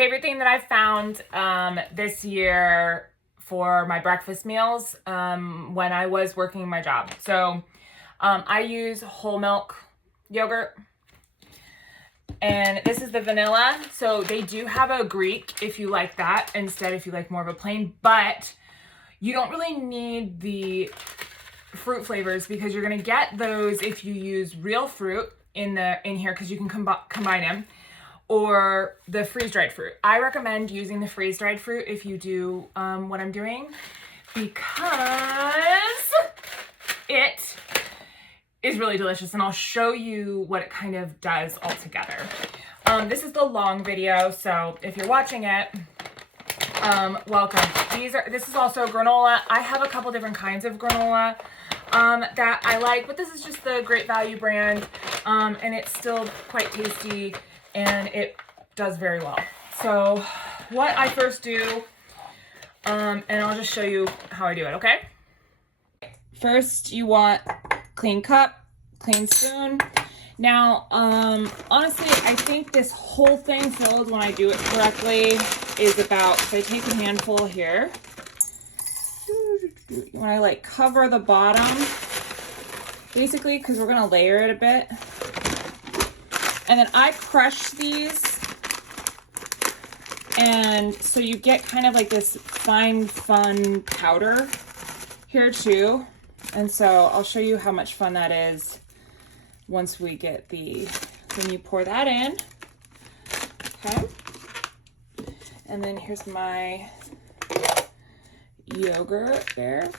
favorite thing that I've found this year for my breakfast meals when I was working my job. So I use whole milk yogurt. And this is the vanilla. So they do have a Greek if you like that instead, if you like more of a plain, but you don't really need the fruit flavors because you're gonna get those if you use real fruit in here because you can combine them, or the freeze-dried fruit. I recommend using the freeze-dried fruit if you do what I'm doing because it is really delicious, and I'll show you what it kind of does all together. This is the long video, so if you're watching it, welcome. This is also granola. I have a couple different kinds of granola that I like, but this is just the Great Value brand, and it's still quite tasty, and it does very well. So what I first do, and I'll just show you how I do it, okay? First, you want clean cup, clean spoon. Now, honestly, I think this whole thing filled, when I do it correctly, is about, so I take a handful here. When I like cover the bottom, basically, because we're gonna layer it a bit. And then I crush these. And so you get kind of like this fine, fun powder here too. And so I'll show you how much fun that is once we get when you pour that in. Okay. And then here's my yogurt there.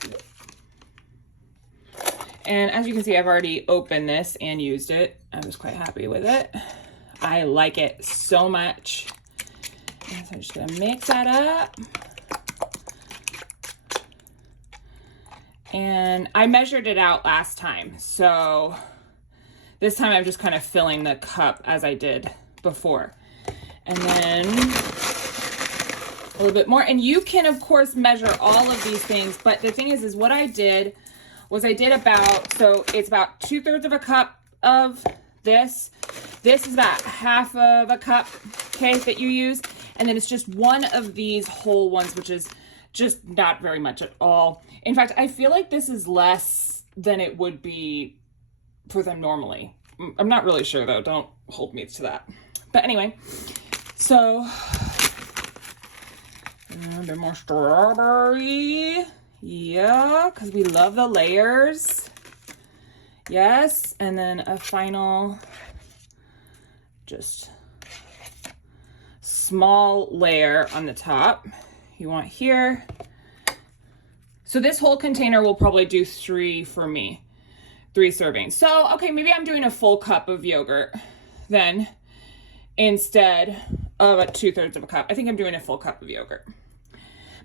And as you can see, I've already opened this and used it. I was quite happy with it. I like it so much. And so I'm just gonna mix that up. And I measured it out last time, so this time I'm just kind of filling the cup as I did before. And then a little bit more. And you can, of course, measure all of these things, but the thing is what I did was so it's about 2/3 of a cup of this. This is about half of a cup, okay, that you use. And then it's just one of these whole ones, which is just not very much at all. In fact, I feel like this is less than it would be for them normally. I'm not really sure though, don't hold me to that. But anyway, so a bit more strawberry. Yeah, because we love the layers. Yes, and then a final, just small layer on the top. You want here. So this whole container will probably do 3 for me, 3 servings. So, okay, maybe I'm doing a full cup of yogurt then instead of 2/3 of a cup. I think I'm doing a full cup of yogurt.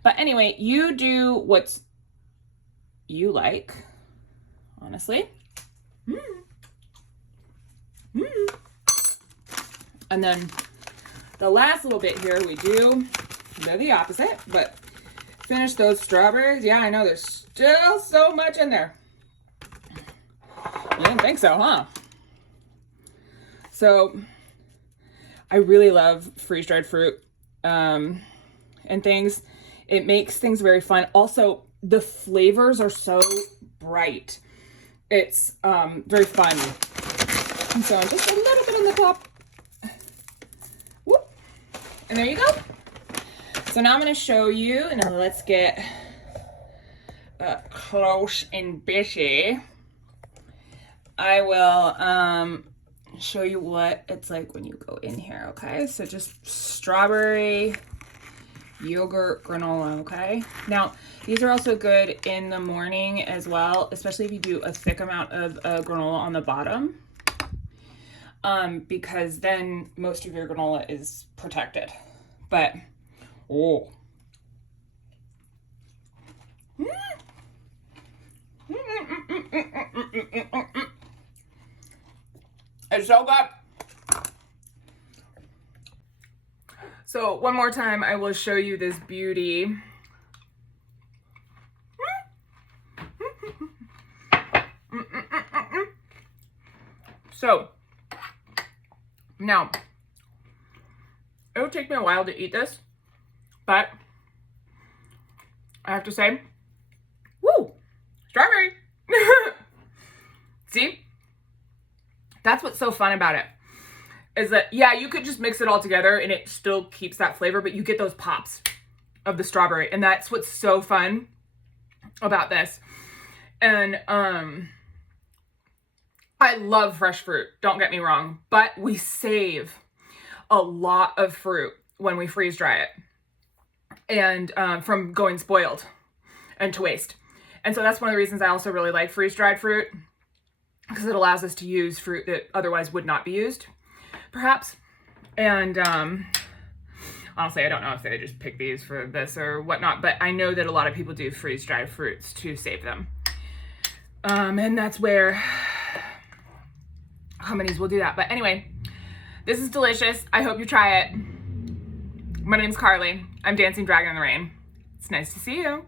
But anyway, you do what you like, honestly. And then the last little bit here we do, they're the opposite, but finish those strawberries. Yeah, I know there's still so much in there. You didn't think so, huh? So I really love freeze-dried fruit and things. It makes things very fun. Also, the flavors are so bright. It's very fun. And so just a little bit on the top. Whoop. And there you go. So now I'm going to show you, and let's get close and bitty. I will show you what it's like when you go in here, okay? So just strawberry, yogurt, granola, okay? Now, these are also good in the morning as well, especially if you do a thick amount of granola on the bottom, because then most of your granola is protected. But oh. It's so good. So one more time, I will show you this beauty. So now it would take me a while to eat this, but I have to say, woo, strawberry. See, that's what's so fun about it, is that, yeah, you could just mix it all together and it still keeps that flavor, but you get those pops of the strawberry, and that's what's so fun about this. And I love fresh fruit, don't get me wrong, but we save a lot of fruit when we freeze dry it, and from going spoiled and to waste. And so that's one of the reasons I also really like freeze dried fruit, because it allows us to use fruit that otherwise would not be used, perhaps. And honestly, I don't know if they just pick these for this or whatnot, but I know that a lot of people do freeze dried fruits to save them. And that's where companies will do that. But anyway, this is delicious. I hope you try it. My name's Carly. I'm Dancing Dragon in the Rain. It's nice to see you.